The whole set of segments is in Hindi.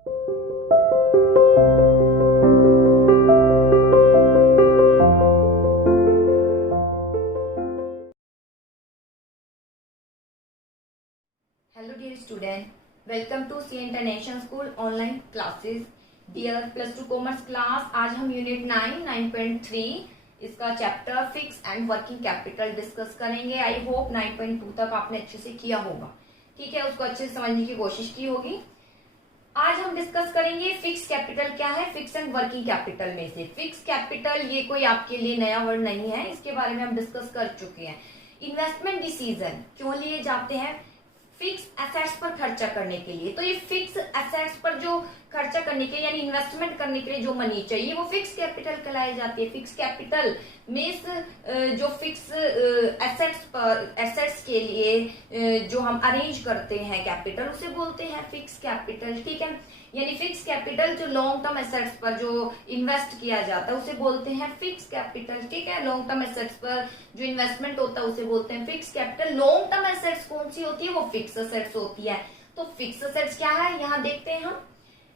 Hello dear student, welcome to C international school online classes. Dear plus two commerce class, आज हम यूनिट 9.3 इसका chapter fixed and working capital discuss करेंगे। आई होप 9.2 तक आपने अच्छे से किया होगा, ठीक है, उसको अच्छे से समझने की कोशिश की होगी। आज हम डिस्कस करेंगे फिक्स कैपिटल क्या है, फिक्स एंड वर्किंग कैपिटल में से। फिक्स कैपिटल ये कोई आपके लिए नया वर्ड नहीं है, इसके बारे में हम डिस्कस कर चुके हैं। इन्वेस्टमेंट डिसीजन क्यों लिए जाते हैं? फिक्स एसेट्स पर खर्चा करने के लिए। तो ये फिक्स एसेट्स पर जो खर्चा करने के लिए यानी इन्वेस्टमेंट करने के लिए जो मनी चाहिए वो फिक्स कैपिटल कहलाई जाती है। फिक्स कैपिटल मींस जो फिक्स एसेट्स के लिए जो हम अरेंज करते हैं कैपिटल, उसे बोलते हैं फिक्स कैपिटल, ठीक है। यानी फिक्स कैपिटल जो लॉन्ग टर्म एसेट्स पर जो इन्वेस्ट किया जाता है उसे बोलते हैं फिक्स कैपिटल, ठीक है। लॉन्ग टर्म एसेट्स पर जो इन्वेस्टमेंट होता है उसे बोलते हैं fix capital. Long term assets कौन सी होती है? वो फिक्स एसेट्स होती है। तो फिक्स एसेट्स क्या है यहाँ देखते हैं हम।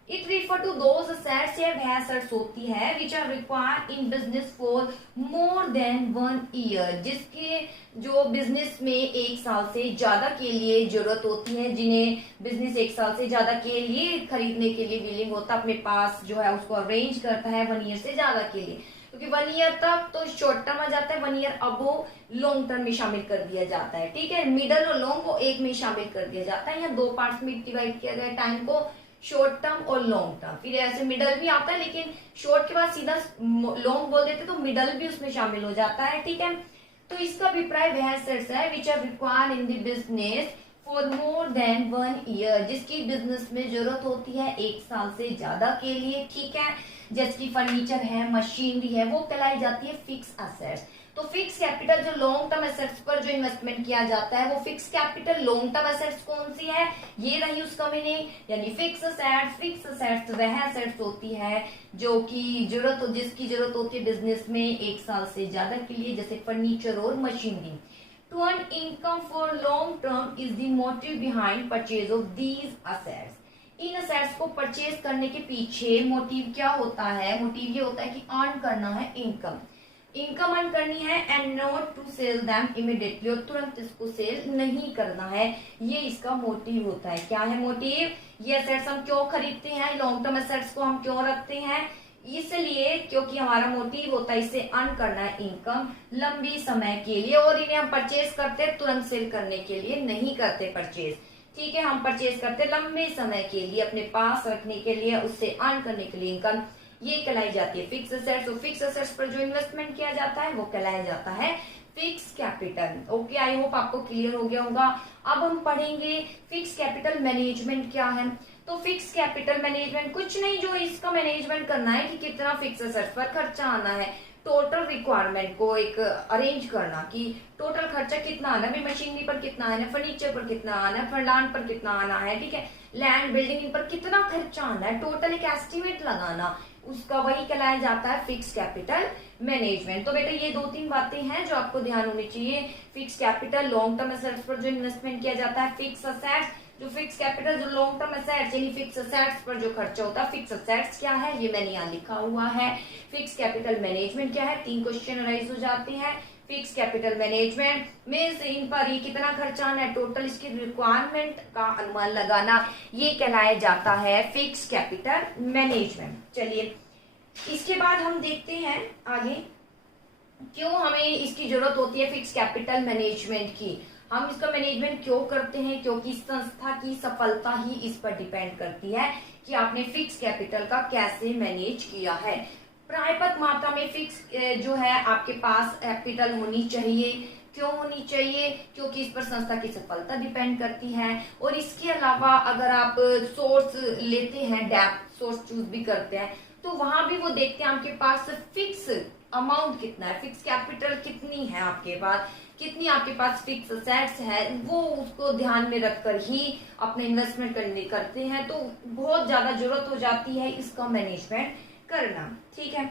It refer to those assets, या वह एसेट्स होती है which are required in business for more than 1 year, जिसके जो बिजनेस में 1 साल से ज्यादा के लिए जरूरत होती है, जिन्हें बिजनेस 1 साल से ज्यादा के लिए खरीदने के लिए विलिंग होता है, अपने पास जो है उसको अरेंज करता है 1 ईयर से ज्यादा के लिए। क्योंकि 1 ईयर तक तो शॉर्ट टर्म आ जाता है, 1 ईयर अबो लॉन्ग टर्म में शामिल कर दिया जाता है, ठीक है। मिडल और लॉन्ग को एक में शामिल कर दिया जाता है। यहाँ 2 पार्ट्स में डिवाइड किया गया टाइम को, शॉर्ट टर्म और लॉन्ग टर्म। फिर ऐसे मिडल भी आता है, लेकिन शॉर्ट के बाद सीधा लॉन्ग बोल देते तो मिडल भी उसमें शामिल हो जाता है, ठीक है। तो इसका अभिप्राय वह एसेट्स है which are required in the business for more than 1 year, जिसकी बिजनेस में जरूरत होती है 1 साल से ज्यादा के लिए, ठीक है। जैसे कि फर्नीचर है, मशीनरी है, वो कहलाई जाती है फिक्स एसेट्स। तो फिक्स कैपिटल जो लॉन्ग टर्म एसेट्स पर जो इन्वेस्टमेंट किया जाता है वो fix capital. Long term assets कौन सी है? ये रही उसका मीनिंग। यानी फिक्स एसेट्स, फिक्स एसेट्स वह एसेट्स होती है जो की जरूरत हो, जिसकी जरूरत होती है बिजनेस में 1 साल से ज्यादा के लिए, जैसे फर्नीचर और machinery. To earn income for long term is the motive behind purchase of these assets. In assets को परचेज करने के पीछे मोटिव क्या होता है? मोटिव ये होता है कि अर्न करना है इनकम, इनकम अर्न करनी है, and not to sell them immediately, और तुरंत इसको सेल नहीं करना है। ये इसका मोटिव होता है। क्या है मोटिव? ये असेट्स हम क्यों खरीदते हैं, लॉन्ग टर्म असेट्स को हम क्यों रखते हैं? इसलिए क्योंकि हमारा मोटिव होता है इसे अर्न करना है इनकम लंबी समय के लिए, और इन्हें हम परचेज करते तुरंत सेल करने के लिए नहीं करते परचेज, ठीक है। हम परचेज करते लंबे समय के लिए, अपने पास रखने के लिए, उससे अर्न करने के लिए इनकम। ये कहलाई जाती है फिक्स एसेट्स। तो फिक्स एसेट्स पर जो इन्वेस्टमेंट किया जाता है वो कहलाया जाता है fix capital. Okay, I hope आपको क्लियर हो गया होगा। अब हम पढ़ेंगे फिक्स कैपिटल मैनेजमेंट क्या है। तो फिक्स कैपिटल मैनेजमेंट कुछ नहीं, जो इसका मैनेजमेंट करना है कि कितना फिक्स एसेट्स पर खर्चा आना है, टोटल रिक्वायरमेंट को एक अरेंज करना कि टोटल खर्चा कितना आना है, मशीनरी पर कितना आना है, फर्नीचर पर कितना आना है, फंडान पर कितना आना है, ठीक है, लैंड बिल्डिंग इन पर कितना खर्चा आना है, टोटल एक एस्टिमेट लगाना, उसका वही कहलाया जाता है फिक्स कैपिटल मैनेजमेंट। तो बेटा ये 2-3 बातें हैं जो आपको ध्यान होनी चाहिए। Fix capital, long term assets पर जो इन्वेस्टमेंट किया जाता है, फिक्स एसेट्स, जो फिक्स कैपिटल जो लॉन्ग टर्म एसेट्स यानी फिक्स एसेट्स पर जो खर्चा होता है। फिक्स एसेट्स क्या है ये मैंने यहाँ लिखा हुआ है। फिक्स कैपिटल मैनेजमेंट क्या है, 3 क्वेश्चन राइज हो जाते हैं। फिक्स कैपिटल मैनेजमेंट मींस इन पर ये कितना खर्चा आना है, टोटल इसकी रिक्वायरमेंट का अनुमान लगाना, ये कहलाया जाता है फिक्स कैपिटल मैनेजमेंट। चलिए इसके बाद हम देखते हैं आगे क्यों हमें इसकी जरूरत होती है फिक्स कैपिटल मैनेजमेंट की। हम इसका मैनेजमेंट क्यों करते हैं? क्योंकि संस्था की सफलता ही इस पर डिपेंड करती है कि आपने फिक्स कैपिटल का कैसे मैनेज किया है। पर्याप्त मात्रा में फिक्स जो है आपके पास कैपिटल होनी चाहिए। क्यों होनी चाहिए? क्योंकि इस पर संस्था की सफलता डिपेंड करती है। और इसके अलावा अगर आप सोर्स लेते हैं, डेब्ट सोर्स चूज भी करते हैं, तो वहां भी वो देखते हैं आपके पास फिक्स अमाउंट कितना है, फिक्स कैपिटल कितनी है आपके पास, कितनी आपके पास फिक्स एसेट्स है, वो उसको ध्यान में रखकर ही अपने इन्वेस्टमेंट करते हैं। तो बहुत ज्यादा जरूरत हो जाती है इसका मैनेजमेंट करना, ठीक है।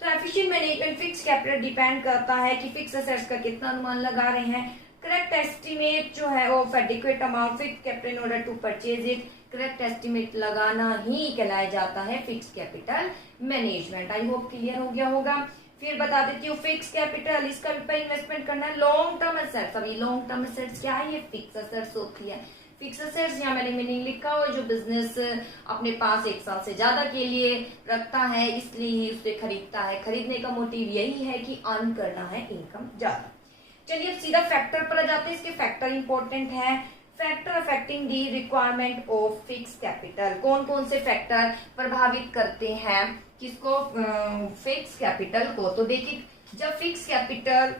तो efficient management fix capital depend करता है कि फिक्स एसेट्स का कितना अनुमान लगा रहे हैं। करेक्ट एस्टिमेट जो है of adequate amount fix capital in order to purchase it, correct estimate लगाना ही कहलाया जाता है fix capital management. I hope clear हो गया होगा। फिर बता देती हूँ फिक्स कैपिटल, इसका पे इन्वेस्टमेंट करना है लॉन्ग टर्म एसेट्स। अभी लॉन्ग टर्म एसेट्स क्या है? ये फिक्स एसेट्स होती है। फिक्स एसेट्स यहाँ मैंने मीनिंग लिखा हुआ, जो बिजनेस अपने पास 1 साल से ज्यादा के लिए रखता है, इसलिए ही उसे खरीदता है। खरीदने का मोटिव यही है कि अर्न करना है इनकम ज्यादा। चलिए अब सीधा फैक्टर पर आ जाते हैं। इसके फैक्टर इंपॉर्टेंट है। Factor affecting the requirement of fix capital, कौन कौन से फैक्टर प्रभावित करते हैं किसको? फिक्स कैपिटल को। तो देखिए, जब फिक्स कैपिटल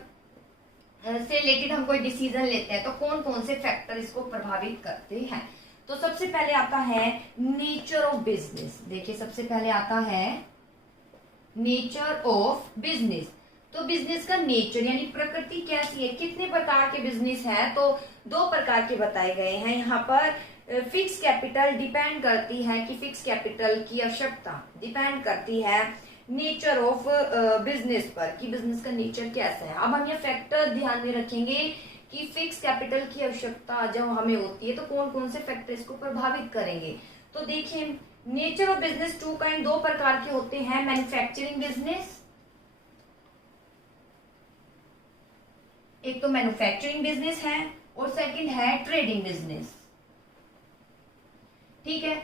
से रिलेटेड हम कोई डिसीजन लेते हैं तो कौन कौन से फैक्टर इसको प्रभावित करते हैं। तो सबसे पहले आता है नेचर ऑफ बिजनेस। देखिए सबसे पहले आता है नेचर ऑफ बिजनेस। तो बिजनेस का नेचर यानी प्रकृति कैसी है, कितने प्रकार के बिजनेस है? तो 2 प्रकार के बताए गए हैं यहाँ पर। फिक्स कैपिटल डिपेंड करती है कि फिक्स कैपिटल की आवश्यकता डिपेंड करती है नेचर ऑफ बिजनेस पर, कि बिजनेस का नेचर कैसा है। अब हम ये फैक्टर ध्यान में रखेंगे कि फिक्स कैपिटल की आवश्यकता जब हमें होती है तो कौन कौन से फैक्टर इसको प्रभावित करेंगे। तो देखिए नेचर ऑफ बिजनेस 2 प्रकार के होते हैं। मैन्युफैक्चरिंग बिजनेस, एक तो मैन्युफैक्चरिंग बिजनेस है और सेकंड है ट्रेडिंग बिजनेस। ठीक है,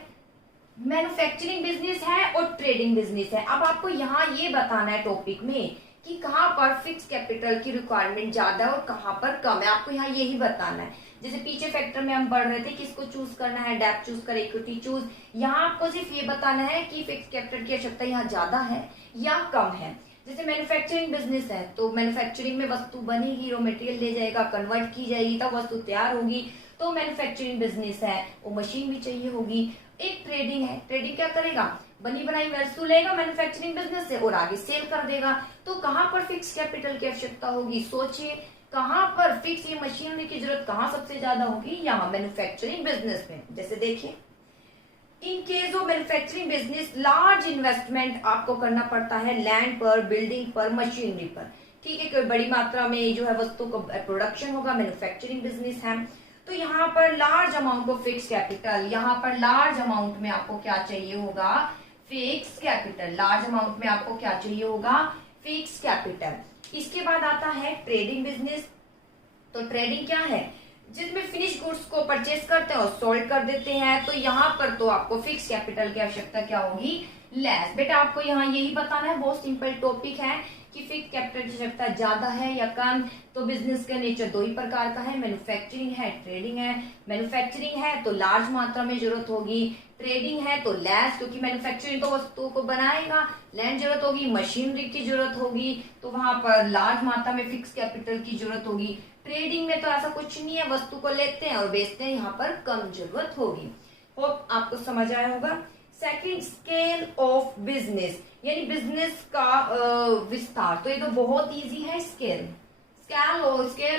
मैन्युफैक्चरिंग बिजनेस है और ट्रेडिंग बिजनेस है। अब आपको यहाँ ये बताना है टॉपिक में कि कहाँ पर फिक्स कैपिटल की रिक्वायरमेंट ज्यादा है और कहाँ पर कम है, आपको यहाँ यही बताना है। जैसे पीछे फैक्टर में हम पढ़ रहे थे किसको चूज करना है, डेब्ट चूज कर, इक्विटी चूज। यहाँ आपको सिर्फ ये बताना है कि फिक्स कैपिटल की आवश्यकता यहाँ ज्यादा है या कम है। जैसे मैन्युफैक्चरिंग बिजनेस है तो मैन्युफैक्चरिंग में वस्तु बनेगी, रॉ मटेरियल ले जाएगा, कन्वर्ट की जाएगी, तब वस्तु तैयार होगी, तो मैन्युफैक्चरिंग बिजनेस है। वो मशीन भी चाहिए होगी। एक ट्रेडिंग है, ट्रेडिंग क्या करेगा? बनी बनाई वस्तु लेगा मैन्युफैक्चरिंग बिजनेस से और आगे सेल कर देगा। तो कहाँ पर फिक्स कैपिटल की आवश्यकता होगी? सोचिए कहाँ पर फिक्स ये मशीनरी की जरूरत कहाँ सबसे ज्यादा होगी? यहाँ मैन्युफैक्चरिंग बिजनेस में। जैसे देखिए in case of manufacturing business large investment आपको करना पड़ता है लैंड पर, बिल्डिंग पर, मशीनरी पर। ठीक है, कोई बड़ी मात्रा में जो है वस्तु का प्रोडक्शन होगा, मैन्युफैक्चरिंग बिजनेस है। तो यहाँ पर large amount of fix capital, यहाँ पर लार्ज अमाउंट में आपको क्या चाहिए होगा? Fix capital. लार्ज अमाउंट में आपको क्या चाहिए होगा? Fix capital. इसके बाद आता है ट्रेडिंग बिजनेस। तो ट्रेडिंग क्या है? जिसमें फिनिश गुड्स को परचेज करते हैं और सोल्ड कर देते हैं। तो यहाँ पर तो आपको फिक्स कैपिटल की आवश्यकता क्या होगी? लेस। बेटा आपको यहाँ यही बताना है, बहुत सिंपल टॉपिक है कि फिक्स कैपिटल की आवश्यकता ज्यादा है या कम। तो बिजनेस का नेचर 2 ही प्रकार का है, मैन्युफैक्चरिंग है, ट्रेडिंग है। मैन्युफैक्चरिंग है तो लार्ज मात्रा में जरूरत होगी, ट्रेडिंग है तो लेस, क्योंकि मैन्युफैक्चरिंग तो वस्तुओं को बनाएगा, लैंड जरूरत होगी, मशीनरी की जरूरत होगी, तो वहां पर लार्ज मात्रा में फिक्स कैपिटल की जरूरत होगी। ट्रेडिंग में तो ऐसा कुछ नहीं है, वस्तु को लेते हैं और बेचते हैं, यहाँ पर कम जरूरत होगी। होप आपको समझ आया होगा। सेकंड, स्केल ऑफ बिजनेस, यानी बिजनेस का विस्तार। तो ये तो बहुत इजी है। Scale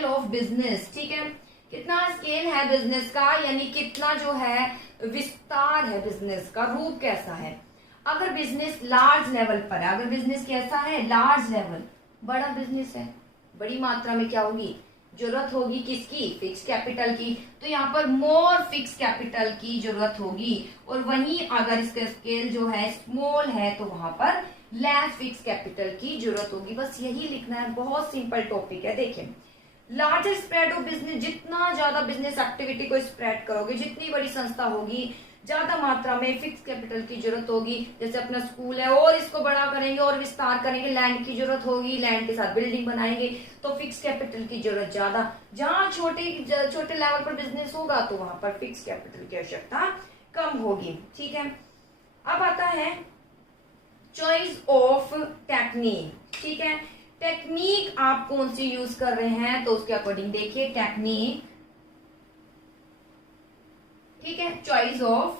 of business. ठीक है, कितना स्केल है बिजनेस का, यानी कितना जो है विस्तार है बिजनेस का, रूप कैसा है। अगर बिजनेस लार्ज लेवल पर है, अगर बिजनेस कैसा है? लार्ज लेवल, बड़ा बिजनेस है, बड़ी मात्रा में क्या होगी? जरूरत होगी किसकी? फिक्स कैपिटल की। तो यहाँ पर मोर फिक्स कैपिटल की जरूरत होगी। और वहीं अगर इसका स्केल जो है स्मॉल है तो वहां पर लेस फिक्स कैपिटल की जरूरत होगी। बस यही लिखना है, बहुत सिंपल टॉपिक है। देखिए लार्जर स्प्रेड ऑफ बिजनेस, जितना ज्यादा बिजनेस एक्टिविटी को स्प्रेड करोगे, जितनी बड़ी संस्था होगी, ज्यादा मात्रा में फिक्स कैपिटल की जरूरत होगी। जैसे अपना स्कूल है और इसको बड़ा करेंगे और विस्तार करेंगे, लैंड की जरूरत होगी, लैंड के साथ बिल्डिंग बनाएंगे, तो फिक्स कैपिटल की जरूरत ज्यादा। जहां छोटे लेवल पर बिजनेस होगा तो वहां पर फिक्स कैपिटल की आवश्यकता कम होगी। ठीक है, अब आता है चॉइस ऑफ टेक्निक। ठीक है, टेक्निक आप कौन सी यूज कर रहे हैं, तो उसके अकॉर्डिंग देखिए टेक्निक। ठीक है, चॉइस ऑफ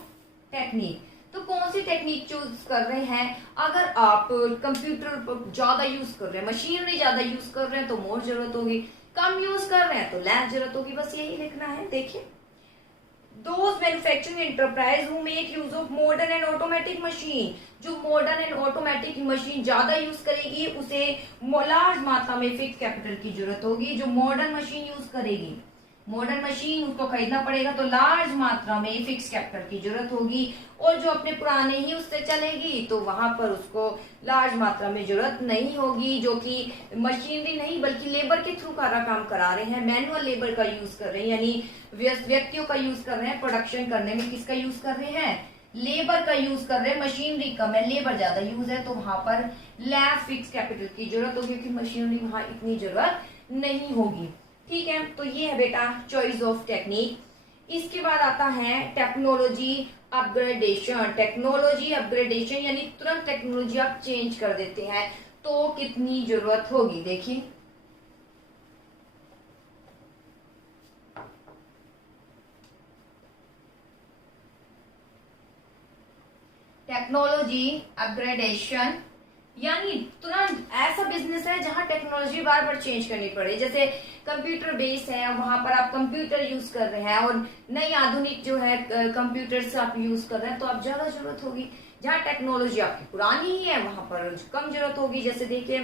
टेक्निक, तो कौन सी टेक्निक चूज कर रहे हैं। अगर आप कंप्यूटर ज्यादा यूज कर रहे हैं, मशीनरी ज्यादा यूज कर रहे हैं तो मोर जरूरत होगी, कम यूज कर रहे हैं तो लेस जरूरत होगी। बस यही लिखना है। देखिए those manufacturing enterprise who make use of modern and automatic machine, जो मॉडर्न एंड ऑटोमेटिक मशीन ज्यादा यूज करेगी उसे लार्ज मात्रा में फिक्स कैपिटल की जरूरत होगी। जो मॉडर्न मशीन यूज करेगी, मॉडर्न मशीन उसको खरीदना पड़ेगा तो लार्ज मात्रा में फिक्स कैपिटल की जरूरत होगी, और जो अपने पुराने ही उससे चलेगी तो वहां पर उसको लार्ज मात्रा में जरूरत नहीं होगी, जो कि मशीनरी नहीं बल्कि लेबर के थ्रू सारा काम करा रहे हैं, मैनुअल लेबर का यूज कर रहे हैं, यानी व्यक्तियों का यूज कर रहे हैं। प्रोडक्शन करने में किसका यूज कर रहे हैं? लेबर का यूज कर रहे हैं। मशीनरी कम है, लेबर ज्यादा यूज है, तो वहां पर लेस फिक्स कैपिटल की जरूरत होगी, क्योंकि मशीनरी वहां इतनी जरूरत नहीं होगी। ठीक है, तो ये है बेटा चॉइस ऑफ टेक्निक। इसके बाद आता है टेक्नोलॉजी अपग्रेडेशन। टेक्नोलॉजी अपग्रेडेशन यानी तुरंत टेक्नोलॉजी आप चेंज कर देते हैं तो कितनी जरूरत होगी। देखिए, टेक्नोलॉजी अपग्रेडेशन यानी तुरंत ऐसा बिजनेस है जहां टेक्नोलॉजी बार बार चेंज करनी पड़े। जैसे कंप्यूटर बेस है, वहां पर आप कंप्यूटर यूज कर रहे हैं और नई आधुनिक जो है कंप्यूटर्स आप यूज कर रहे हैं, तो आप ज्यादा जरूरत होगी। जहां टेक्नोलॉजी आपकी पुरानी ही है वहां पर कम जरूरत होगी। जैसे देखिए,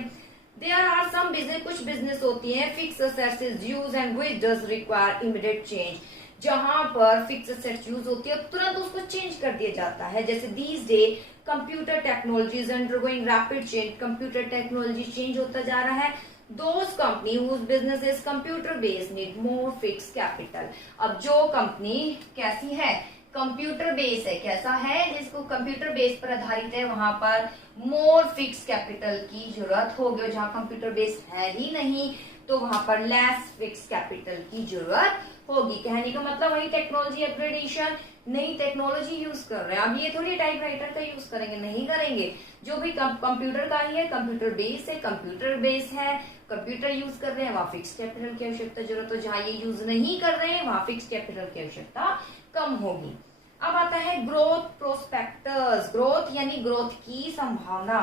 देयर आर सम बिजनेस, कुछ बिजनेस होती है fix assets is use and which does require immediate change. जहां पर फिक्स असेट्स यूज होती है तुरंत उसको चेंज कर दिया जाता है। जैसे these day computer technology is undergoing rapid change. Computer technology change होता जा रहा है। Those company whose business is computer based need more fix capital. अब जो कंपनी कैसी है? कंप्यूटर बेस है। कैसा है? जिसको कंप्यूटर बेस पर आधारित है, वहां पर मोर फिक्स कैपिटल की जरूरत होगी। जहां कंप्यूटर बेस है ही नहीं तो वहां पर लेस फिक्स कैपिटल की जरूरत होगी। कहने का मतलब वही टेक्नोलॉजी अपग्रेडेशन, नई टेक्नोलॉजी यूज कर रहे हैं। अब ये थोड़ी टाइपराइटर का यूज करेंगे, नहीं करेंगे। जो भी कंप्यूटर का ही है, कंप्यूटर बेस है, कंप्यूटर बेस है, कंप्यूटर यूज कर रहे हैं, वहां फिक्स कैपिटल की आवश्यकता जरूरत हो। जहां ये यूज नहीं कर रहे हैं वहां फिक्स कैपिटल की आवश्यकता कम होगी। अब आता है ग्रोथ प्रोस्पेक्टस। ग्रोथ यानी ग्रोथ की संभावना।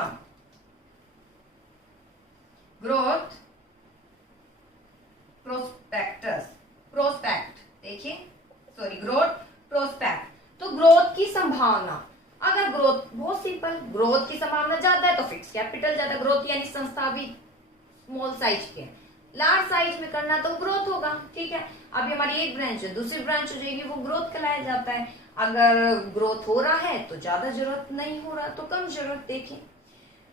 ग्रोथ प्रोस्पेक्टस, प्रोस्पेक्ट देखिए, सॉरी ग्रोथ प्रोस्पेक्ट। तो ग्रोथ की संभावना, अगर ग्रोथ बहुत सिंपल, ग्रोथ की संभावना ज्यादा है तो फिक्स कैपिटल ज्यादा। ग्रोथ यानी संस्था भी स्मॉल साइज के, लार्ज साइज में करना तो ग्रोथ होगा। ठीक है, अभी हमारी एक ब्रांच है, दूसरी ब्रांच हो जाएगी, वो ग्रोथ कहलाया जाता है। अगर ग्रोथ हो रहा है तो ज्यादा जरूरत, नहीं हो रहा तो कम जरूरत। देखिए,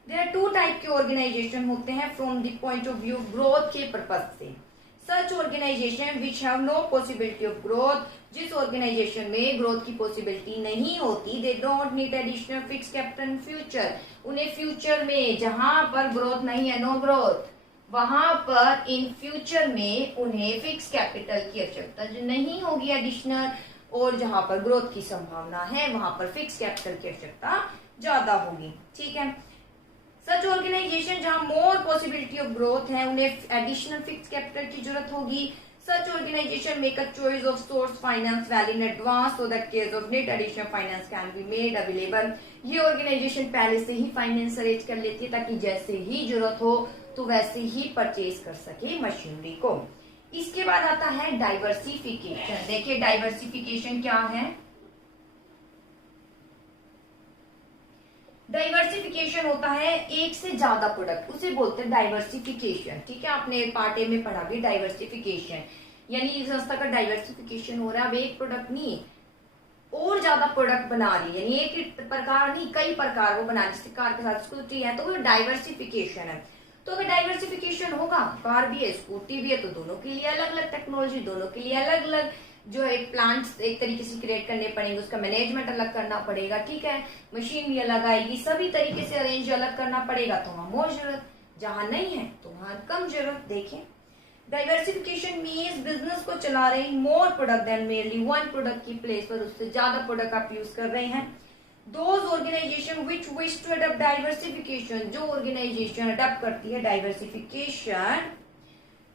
देयर आर टू टाइप के ऑर्गेनाइजेशन होते हैं from the point of view growth के पर्पज से। Such organisation which have no possibility of growth, जिस ऑर्गेनाइजेशन में ग्रोथ की पॉसिबिलिटी नहीं होती, they don't need additional fix capital in future. उन्हें फ्यूचर में जहां पर ग्रोथ नहीं है, नो ग्रोथ, वहां पर इन फ्यूचर में उन्हें फिक्स कैपिटल की आवश्यकता जो नहीं होगी एडिशनल, और जहां पर ग्रोथ की संभावना है वहां पर फिक्स कैपिटल की आवश्यकता ज्यादा होगी। ठीक है, सच ऑर्गेनाइजेशन जहां मोर पॉसिबिलिटी ऑफ ग्रोथ है उन्हें एडिशनल फिक्स कैपिटल की जरूरत होगी। Such organisation make a choice of source finance well in advance so that case of need additional finance can be made available. ये ऑर्गेनाइजेशन पहले से ही फाइनेंस अरेंज कर लेती है ताकि जैसे ही जरूरत हो तो वैसे ही परचेज कर सके मशीनरी को। इसके बाद आता है डाइवर्सिफिकेशन। देखिए, डाइवर्सिफिकेशन क्या है? डाइवर्सिफिकेशन होता है एक से ज्यादा प्रोडक्ट, उसे बोलते हैं डाइवर्सिफिकेशन। ठीक है, आपने पार्ट ए में पढ़ा भी डाइवर्सिफिकेशन, यानी संस्था का डाइवर्सिफिकेशन हो रहा है। अब एक प्रोडक्ट नहीं और ज्यादा प्रोडक्ट बना रही है, यानी एक ही प्रकार नहीं कई प्रकार वो बना रही, जैसे कार के साथ स्कूटी है तो वो डाइवर्सिफिकेशन है। तो अगर डाइवर्सिफिकेशन होगा, कार भी है स्कूटी भी है, तो दोनों के लिए अलग अलग टेक्नोलॉजी, दोनों के लिए अलग अलग जो है प्लांट्स एक तरीके से क्रिएट करने पड़ेंगे, उसका मैनेजमेंट अलग करना पड़ेगा। ठीक है, मशीन भी अलग आएगी, सभी तरीके से अरेंज अलग करना पड़ेगा, तो वहां मोर जरूरत, जहां नहीं है तो वहां कम जरूरत। देखिए, डाइवर्सिफिकेशन मीन्स बिजनेस को चला रहे हैं more product than merely one product की प्लेस पर उससे ज्यादा प्रोडक्ट आप यूज कर रहे हैं। Those organization which wish to adopt diversification, जो ऑर्गेनाइजेशन अडॉप्ट करती है diversification,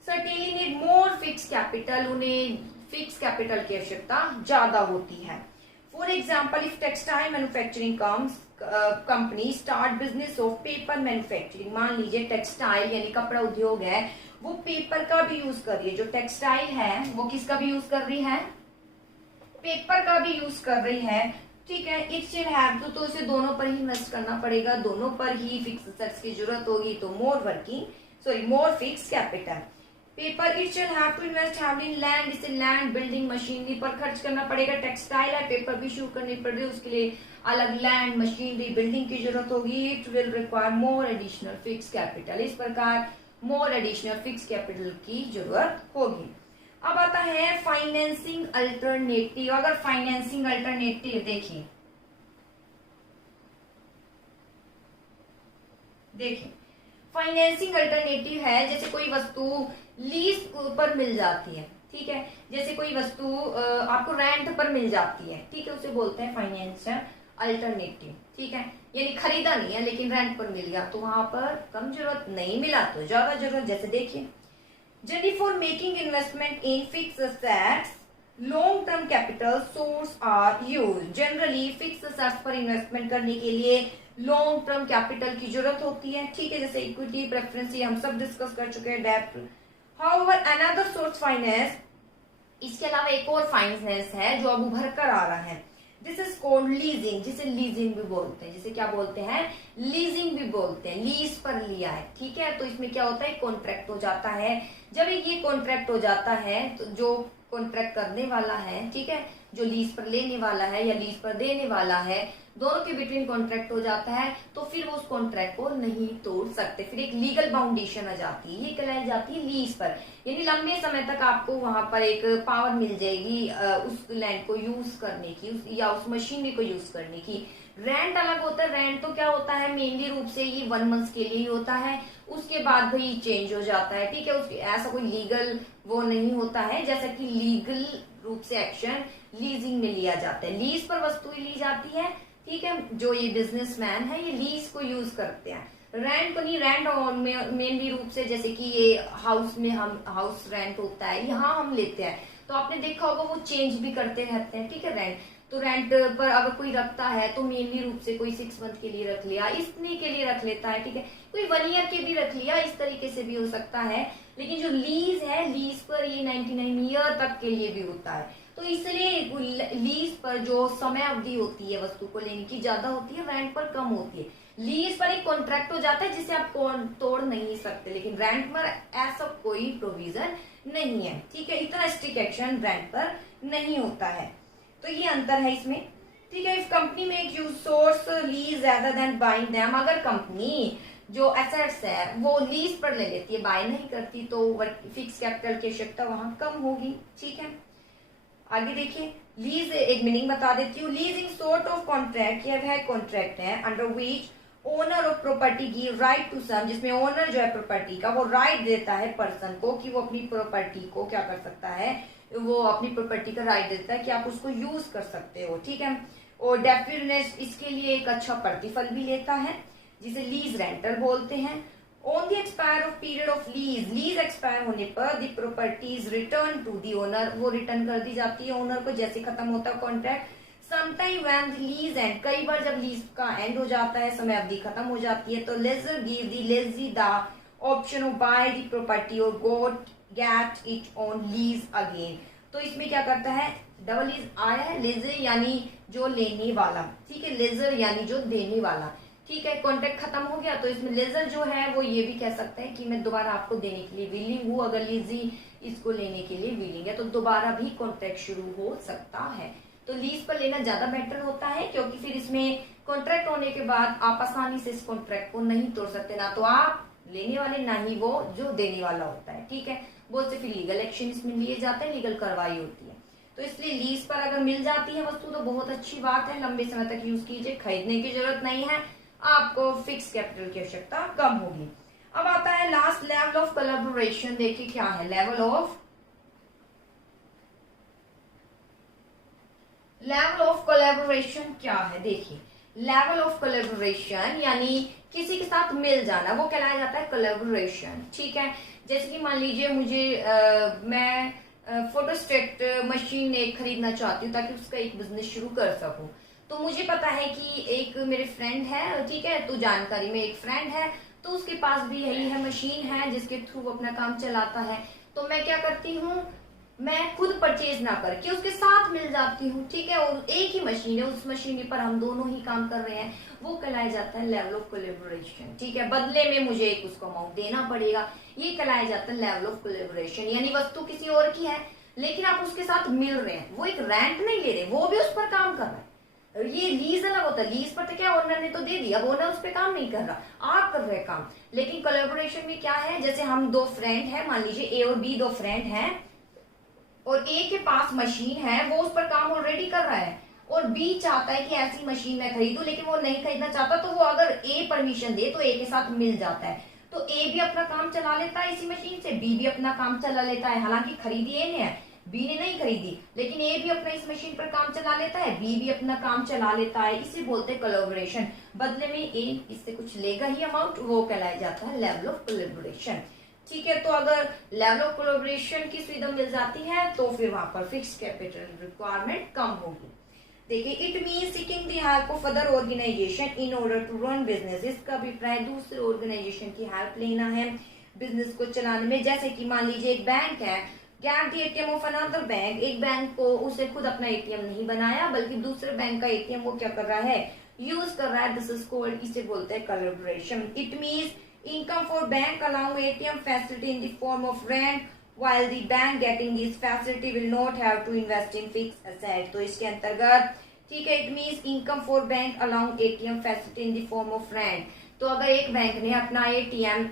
certainly need more fixed capital, उन्हें फिक्स कैपिटल की आवश्यकता ज्यादा होती है। For example, if textile manufacturing company start business of paper manufacturing, मान लीजिए टेक्सटाइल यानी कपड़ा उद्योग है, वो पेपर का भी यूज कर रही है। जो टेक्सटाइल है वो किसका भी यूज कर रही है? पेपर का भी यूज कर रही है। ठीक है, इट स्टिल हैव तो इसे दोनों पर ही इन्वेस्ट करना पड़ेगा, दोनों पर ही फिक्स एसेट्स की जरूरत होगी, तो more fix capital. Paper it shall have to invest heavily in land, इसे लैंड बिल्डिंग मशीनरी पर खर्च करना पड़ेगा। टेक्सटाइल है, पेपर भी शुरू करनी पड़ रही है, उसके लिए अलग लैंड मशीनरी बिल्डिंग की जरूरत होगी। It will require more additional fix capital, इस प्रकार मोर एडिशनल फिक्स कैपिटल की जरूरत होगी। अब आता है फाइनेंसिंग अल्टरनेटिव। अगर फाइनेंसिंग अल्टरनेटिव देखिए फाइनेंसिंग अल्टरनेटिव है जैसे कोई वस्तु लीज पर मिल जाती है, ठीक है, जैसे कोई वस्तु आपको रेंट पर मिल जाती है, ठीक है, उसे बोलते हैं फाइनेंशियल अल्टरनेटिव, ठीक है, यानी खरीदा नहीं है लेकिन रेंट पर मिल गया, तो वहां पर कम जरूरत, नहीं मिला तो ज्यादा जरूरत। जैसे देखिए generally for making investment in fix assets long term capital source are use. Generally fix assets पर इन्वेस्टमेंट करने के लिए लॉन्ग टर्म कैपिटल की जरूरत होती है, ठीक है, जैसे इक्विटी प्रेफरेंस हम सब डिस्कस कर चुके हैं, डेब्ट। हाउएवर अनदर सोर्स फाइनेंस, इसके अलावा एक और फाइनेंस है जो अब उभर कर आ रहा है, दिस इज कॉल्ड लीजिंग, जिसे लीजिंग भी बोलते हैं, जिसे क्या बोलते हैं, लीजिंग भी बोलते हैं, लीज पर लिया है, ठीक है। तो इसमें क्या होता है, कॉन्ट्रैक्ट हो जाता है। जब एक ये कॉन्ट्रैक्ट हो जाता है तो जो कॉन्ट्रैक्ट करने वाला है, ठीक है, जो लीज पर लेने वाला है या लीज पर देने वाला है, दोनों के बिटवीन कॉन्ट्रैक्ट हो जाता है, तो फिर वो उस कॉन्ट्रैक्ट को नहीं तोड़ सकते, फिर एक लीगल बाउंडेशन आ जाती है, ये कहलाई जाती है लीज पर, यानी लंबे समय तक आपको वहां पर एक पावर मिल जाएगी उस लैंड को यूज करने की या उस मशीनरी को यूज करने की। रेंट अलग होता है, रेंट तो क्या होता है, मेनली रूप से ये 1 मंथ के लिए ही होता है, उसके बाद भाई चेंज हो जाता है, ठीक है, उसके ऐसा कोई लीगल वो नहीं होता है, जैसा कि लीगल रूप से एक्शन लीजिंग में लिया जाता है, लीज पर वस्तुएं ली जाती है, ठीक है, जो ये बिजनेसमैन है ये लीज को यूज करते हैं, रेंट को नहीं। रेंट मेनली रूप से जैसे कि ये हाउस में हम हाउस रेंट होता है, यहाँ हम लेते हैं, तो आपने देखा होगा वो चेंज भी करते रहते हैं, ठीक है, रेंट। तो रेंट पर अगर कोई रखता है तो मेनली रूप से कोई 6 मंथ के लिए रख लिया, इतने के लिए रख लेता है, ठीक है, कोई 1 ईयर के भी रख लिया, इस तरीके से भी हो सकता है। लेकिन जो लीज है, लीज पर ये 99 ईयर तक के लिए भी होता है, तो इसलिए लीज पर जो समय अवधि होती है वस्तु को लेने की ज्यादा होती है, रेंट पर कम होती है। लीज पर एक कॉन्ट्रैक्ट हो जाता है जिसे आप तोड़ नहीं सकते, लेकिन रेंट पर ऐसा कोई प्रोविजन नहीं है, ठीक है, इतना स्ट्रिक्ट एक्शन रेंट पर नहीं होता है, तो ये अंतर है इसमें, ठीक है। इफ कंपनी में use source lease rather than buying them, अगर कंपनी जो एसेट्स है वो लीज पर ले लेती है, बाय नहीं करती, तो फिक्स कैपिटल की आवश्यकता वहां कम होगी, ठीक है। आगे देखिए लीज, एक मीनिंग बता देती हूँ, लीजिंग सॉर्ट ऑफ कॉन्ट्रैक्ट, यह वह कॉन्ट्रैक्ट है under which owner of property give right to some, जिसमें ओनर जो है प्रॉपर्टी का वो राइट देता है पर्सन को कि वो अपनी प्रॉपर्टी को क्या कर सकता है, वो अपनी प्रॉपर्टी का राइट देता है कि आप उसको यूज कर सकते हो, ठीक है। और डेफिनेटनेस इसके लिए एक अच्छा प्रतिफल भी लेता है, जिसे लीज रेंटल बोलते हैं। On the expire of period of lease, lease expire होने पर the property is return to the owner, वो रिटर्न कर दी जाती है ओनर को जैसे खत्म होता है contract. Sometime when the lease and, कई बार जब लीज का एंड हो जाता है, समय अवधि खत्म हो जाती है, तो lessor give the lessee the option of buy the property और get it on lease again. तो इसमें क्या करता है, डबल लीज आया है, लेजर यानी जो लेने वाला, ठीक है, लेजर यानी जो देने वाला, ठीक है, कॉन्ट्रैक्ट खत्म हो गया, तो इसमें लेजर जो है वो ये भी कह सकता है कि मैं दोबारा आपको देने के लिए विलिंग हूँ, अगर लीजी इसको लेने के लिए विलिंग है तो दोबारा भी कॉन्ट्रैक्ट शुरू हो सकता है। तो लीज पर लेना ज्यादा बेटर होता है, क्योंकि फिर इसमें कॉन्ट्रैक्ट होने के बाद आप आसानी से इस कॉन्ट्रैक्ट को नहीं तोड़ सकते, ना तो आप लेने वाले ना ही वो जो देने वाला होता है, ठीक है। बहुत से फिर लीगल एक्शन इसमें लिए जाते हैं, लीगल कार्रवाई होती है, तो इसलिए लीज पर अगर मिल जाती है वस्तु तो बहुत अच्छी बात है, लंबे समय तक यूज कीजिए, खरीदने की जरूरत नहीं है, आपको फिक्स कैपिटल की आवश्यकता कम होगी। अब आता है लास्ट लेवल ऑफ कोलैबोरेशन, देखिए क्या है लेवल ऑफ कोलैबोरेशन क्या है, देखिए लेवल ऑफ कोलैबोरेशन यानी किसी के साथ मिल जाना, वो कहलाया जाता है कोलैबोरेशन, ठीक है। जैसे कि मान लीजिए मुझे मैं फोटोस्टेट मशीन एक खरीदना चाहती हूँ ताकि उसका एक बिजनेस शुरू कर सकूं, तो मुझे पता है कि एक मेरे फ्रेंड है, ठीक है, तो जानकारी में एक फ्रेंड है, तो उसके पास भी यही है मशीन है जिसके थ्रू वो अपना काम चलाता है, तो मैं क्या करती हूँ, मैं खुद परचेज ना करके उसके साथ मिल जाती हूँ, ठीक है, और एक ही मशीन है, उस मशीन पर हम दोनों ही काम कर रहे हैं, वो कहलाया जाता है लेवल ऑफ कोलैबोरेशन, ठीक है। बदले में मुझे एक उसको अमाउंट देना पड़ेगा, ये कहलाया जाता है लेवल ऑफ कोलैबोरेशन। यानी वस्तु किसी और की है लेकिन आप उसके साथ मिल रहे हैं, वो एक रेंट नहीं ले रहे, वो भी उस पर काम कर रहा है। ये लीज अलग होता है, लीज पर तो क्या ओनर ने तो दे दिया, ओनर उस पर काम नहीं कर रहा, आप कर रहे काम। लेकिन कोलैबोरेशन में क्या है, जैसे हम दो फ्रेंड है, मान लीजिए ए और बी दो फ्रेंड हैं, और ए के पास मशीन है, वो उस पर काम ऑलरेडी कर रहा है, और बी चाहता है कि ऐसी मशीन मैं खरीदूं, लेकिन वो नहीं खरीदना चाहता, तो वो अगर ए परमिशन दे तो ए के साथ मिल जाता है, तो ए भी अपना काम चला लेता है इसी मशीन से, बी भी अपना काम चला लेता है। हालांकि खरीदी ए ने है, बी ने नहीं खरीदी, लेकिन ए भी अपना इस मशीन पर काम चला लेता है, बी भी अपना काम चला लेता है, इसे बोलते हैं कोलैबोरेशन। बदले में ए इससे कुछ लेगा ही अमाउंट, वो कहलाया जाता है लेवल ऑफ कोलैबोरेशन, ठीक है। तो अगर लेवल ऑफ कोलैबोरेशन की सुविधा मिल जाती है तो फिर वहां पर फिक्स कैपिटल रिक्वायरमेंट कम होगी। देखिए, it mean seeking the help of other organisation in order to run business. इसका अभिप्राय दूसरे ऑर्गेनाइजेशन की हेल्प लेना है बिजनेस को चलाने में। जैसे कि मान लीजिए एक बैंक है, get the ATM of another bank, एक बैंक को उसे खुद अपना एटीएम नहीं बनाया बल्कि दूसरे बैंक का एटीएम वो क्या कर रहा है, यूज कर रहा है, दिस इज कॉल्ड, इसे बोलते हैं collaboration. It means income for bank allowing ATM facility in the form of rent, while the bank getting this facility will not have to invest in fixed asset। तो इसके अंतर्गत, ठीक है, it means income for bank allowing ATM facility in the form of rent. तो अगर एक बैंक ने अपना एटीएम,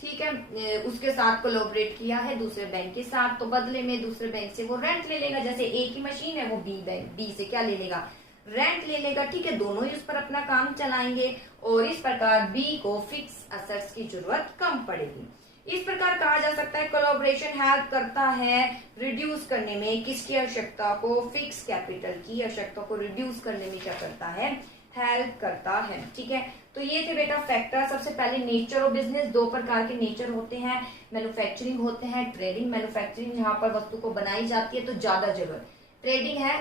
ठीक है, उसके साथ कोलैबोरेट किया है दूसरे बैंक के साथ, तो बदले में दूसरे बैंक से वो रेंट ले लेगा। जैसे ए की मशीन है, वो बी से क्या ले लेगा, रेंट ले लेगा, ठीक है, दोनों ही उस पर अपना काम चलाएंगे, और इस प्रकार बी को फिक्स असेट्स की जरूरत कम पड़ेगी। इस प्रकार कहा जा सकता है कोलैबोरेशन हेल्प करता है रिड्यूस करने में किसकी आवश्यकता को, फिक्स कैपिटल की आवश्यकता को रिड्यूस करने में क्या करता है, हेल्प करता है, ठीक है। तो ये थे बेटा फैक्टर। सबसे पहले नेचर ऑफ बिजनेस, दो प्रकार के नेचर होते हैं, मैन्युफैक्चरिंग होते हैं, ट्रेडिंग। मैन्युफैक्चरिंग जहाँ पर वस्तु को बनाई जाती है तो ज्यादा जरूरत, ट्रेडिंग है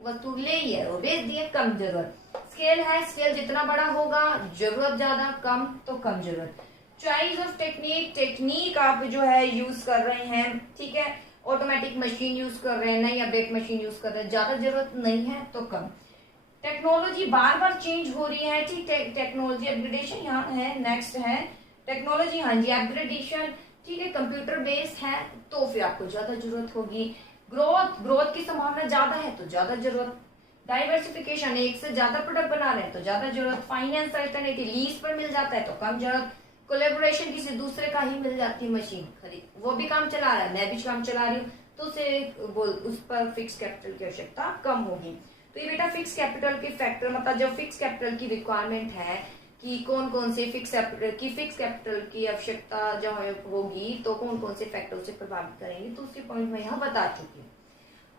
वस्तु ले ही है वो बेच दिए, कम जरूरत। स्केल है, स्केल जितना बड़ा होगा जरूरत ज्यादा, कम तो कम जरूरत। चॉइस ऑफ टेक्निक, टेक्निक आप जो है यूज कर रहे हैं, ठीक है, ऑटोमेटिक मशीन यूज कर रहे हैं, नहीं अपडेट मशीन यूज कर रहे हैं, ज्यादा जरूरत नहीं है तो कम। टेक्नोलॉजी बार बार चेंज हो रही है, ठीक, टेक्नोलॉजी अपग्रेडेशन यहाँ है, नेक्स्ट है टेक्नोलॉजी, हाँ जी अपग्रेडेशन, ठीक है, कंप्यूटर बेस्ड है तो फिर आपको ज्यादा जरूरत होगी। ग्रोथ की संभावना ज्यादा है तो ज्यादा जरूरत। डाइवर्सिफिकेशन, एक से ज्यादा प्रोडक्ट बना रहे हैं तो ज्यादा जरूरत। फाइनेंस अल्टरनेटिव, लीज पर मिल जाता है तो कम जरूरत। कोलैबोरेशन, किसी दूसरे का ही मिल जाती है मशीन, खरीद, वो भी काम चला रहा है, मैं भी काम चला रही हूँ, तो उस पर फिक्स कैपिटल की आवश्यकता कम होगी। तो ये बेटा फिक्स कैपिटल के फैक्टर, मतलब जब फिक्स कैपिटल की रिक्वायरमेंट है कि कौन कौन से फिक्स कैपिटल की आवश्यकता जो होगी तो कौन कौन से फैक्टर उसे प्रभावित करेंगे, तो उसके पॉइंट मैं यहाँ बता चुकी हूँ।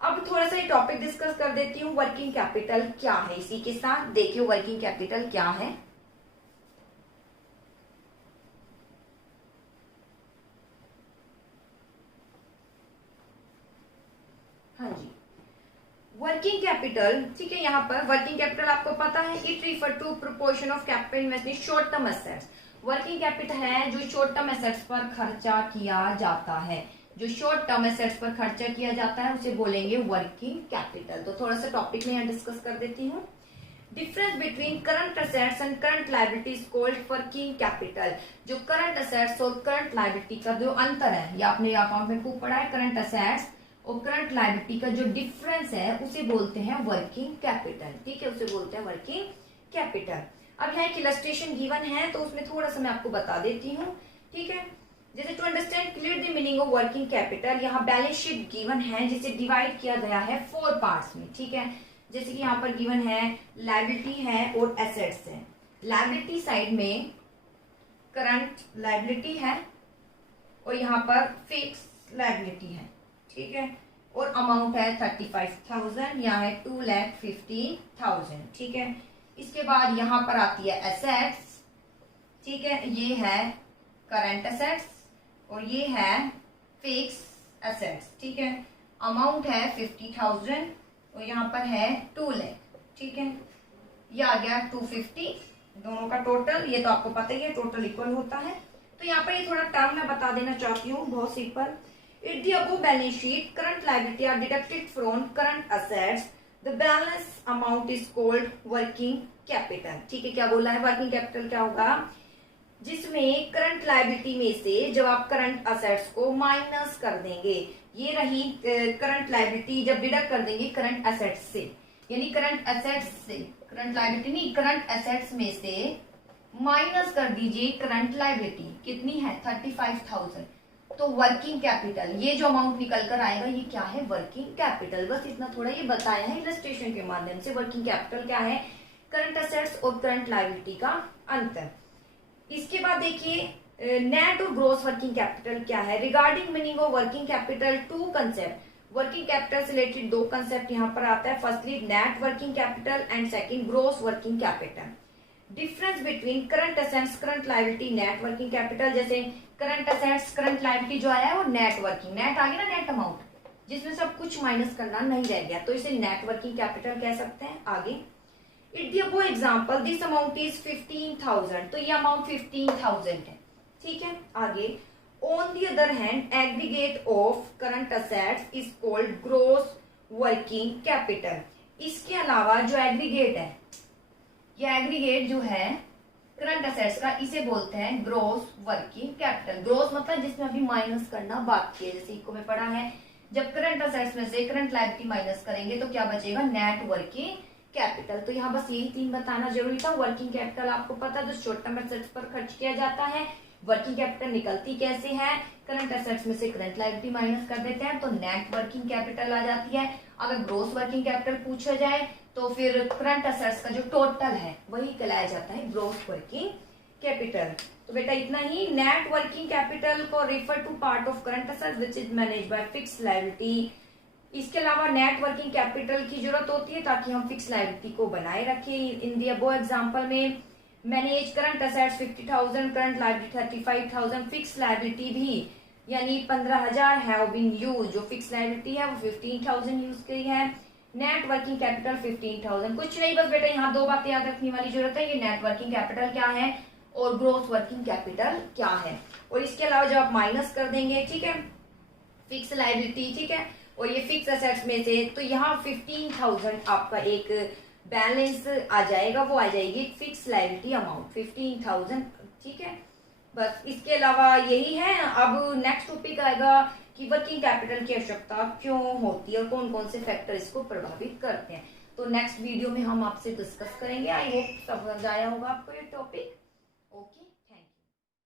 अब थोड़ा सा ये टॉपिक डिस्कस कर देती हूँ, वर्किंग कैपिटल क्या है। इसी के साथ देखिए वर्किंग कैपिटल क्या है। हाँ जी, वर्किंग कैपिटल, ठीक है, यहाँ पर वर्किंग कैपिटल आपको पता है, it refer to proportion of capital invest in short term assets. Working capital है जो शॉर्ट टर्म एसेट्स पर खर्चा किया जाता है, जो शॉर्ट टर्म एसेट्स पर खर्चा किया जाता है उसे बोलेंगे वर्किंग कैपिटल। तो थोड़ा सा टॉपिक में यहाँ डिस्कस कर देती हूँ। Difference between current assets and current liabilities called working capital. जो करंट एसेट्स और करंट लायबिलिटी का जो अंतर है, या आपने अकाउंट में खूब पढ़ा है, करंट एसेट्स और करंट लायबिलिटी का जो डिफरेंस है उसे बोलते हैं वर्किंग कैपिटल, ठीक है, उसे बोलते हैं वर्किंग कैपिटल। अब यहाँ एक इलस्ट्रेशन गिवन है तो उसमें थोड़ा सा मैं आपको बता देती हूँ, ठीक है। जैसे to understand clear the meaning of working capital, यहाँ बैलेंस शीट गिवन है जिसे डिवाइड किया गया है 4 पार्ट्स में, ठीक है। जैसे कि यहाँ पर गिवन है लायबिलिटी है और एसेट्स है। लायबिलिटी साइड में करंट लायबिलिटी है और यहाँ पर फिक्स लायबिलिटी है, ठीक है, और अमाउंट है 35,000, यहाँ है 2,50,000, ठीक है। इसके बाद यहाँ पर आती है एसेट्स, ठीक है, ये है करंट एसेट्स और ये है फिक्स एसेट्स, ठीक है। अमाउंट है 50,000 और यहाँ पर है 2 लाख, ठीक है। ये आ गया 250, दोनों का टोटल, ये तो आपको पता ही है टोटल इक्वल होता है। तो यहाँ पर ये थोड़ा टर्म मैं बता देना चाहती हूँ, बहुत simple. If the above balance sheet current liability are deducted from current assets, the balance amount is called working capital. ठीक है, क्या बोला है? वर्किंग कैपिटल क्या होगा? जिसमें करंट लायबिलिटी में से जब आप करंट असेट्स को माइनस कर देंगे, ये रही करंट लायबिलिटी, जब डिडक्ट कर देंगे करंट असेट्स से, यानी करंट असेट्स से, करंट लायबिलिटी नहीं, करंट असेट्स में से माइनस कर दीजिए करंट लायबिलिटी, कितनी है? 35,000। तो वर्किंग कैपिटल, ये जो अमाउंट निकल कर आएगा ये क्या है? Working capital. बस इतना थोड़ा ये बताया है इलस्ट्रेशन के माध्यम से। वर्किंग कैपिटल क्या है? करंट असेट्स और करंट लायबिलिटी का अंतर। इसके बाद देखिए नेट और ग्रॉस वर्किंग कैपिटल क्या है। Regarding meaning of working capital, to concept. Working capital से रिलेटेड दो कंसेप्ट यहाँ पर आता है। Firstly net working capital and second gross working capital. Difference between current assets, current liability, net working capital. जैसे करंट असेट्स, करंट लायबिलिटी जो आया है वो नेट वर्किंग, नेट आ गया ना, नेट अमाउंट जिसमें सब कुछ माइनस करना नहीं रह गया, तो इसे नेट वर्किंग कैपिटल कह सकते हैं। आगे it the above example this amount is 15,000, तो ये अमाउंट 15,000 है। ठीक है, आगे on the other hand aggregate of current assets is called gross working capital. इसके अलावा जो एग्रीगेट है, ये एग्रीगेट जो है करंट असेट्स का, इसे बोलते हैं ग्रॉस वर्किंग कैपिटल। ग्रॉस मतलब जिसमें अभी माइनस करना बाकी है। जैसे इको में पढ़ा है, जब करंट असेट्स में से करंट लायबिलिटी माइनस करेंगे तो क्या बचेगा? Net working capital. तो यहाँ बस यही तीन बताना जरूरी था। वर्किंग कैपिटल आपको पता है जो शॉर्ट टर्म एसेट्स पर खर्च किया जाता है। वर्किंग कैपिटल निकलती कैसे है? करंट एसेट्स में से करंट लायबिलिटी माइनस कर देते हैं तो नेट वर्किंग कैपिटल आ जाती है। अगर ग्रॉस वर्किंग कैपिटल पूछा जाए तो फिर करंट असेट्स का जो टोटल है वही कहलाया जाता है ग्रॉस वर्किंग कैपिटल। तो बेटा इतना ही। नेट वर्किंग कैपिटल को refer to part of current assets which is managed by fixed liability. इसके अलावा नेट वर्किंग कैपिटल की जरूरत होती है ताकि हम फिक्स लायबिलिटी को बनाए रखें। इन दी अबव एग्जांपल में manage current assets 50,000, current liability 35,000, fix liability भी यानी 15,000 हैव बीन यूज्ड। जो फिक्स लायबिलिटी है वो 15,000 यूज की है। Net working capital 15,000। कुछ नहीं, बस बेटा यहाँ दो बातें याद रखने वाली जरूरत है, ये नेट वर्किंग कैपिटल क्या है और ग्रॉस वर्किंग कैपिटल क्या है। और इसके अलावा जब आप माइनस कर देंगे, ठीक है, फिक्स लायबिलिटी, ठीक है, और ये फिक्स असेट्स में से, तो यहाँ 15,000 आपका एक बैलेंस आ जाएगा, वो आ जाएगी फिक्स लायबिलिटी अमाउंट 15,000। ठीक है, बस इसके अलावा यही है। अब नेक्स्ट टॉपिक आएगा कि वर्किंग कैपिटल की आवश्यकता क्यों होती है और कौन कौन से फैक्टर इसको प्रभावित करते हैं। तो नेक्स्ट वीडियो में हम आपसे डिस्कस करेंगे। आई होप समझ आया होगा आपको ये टॉपिक।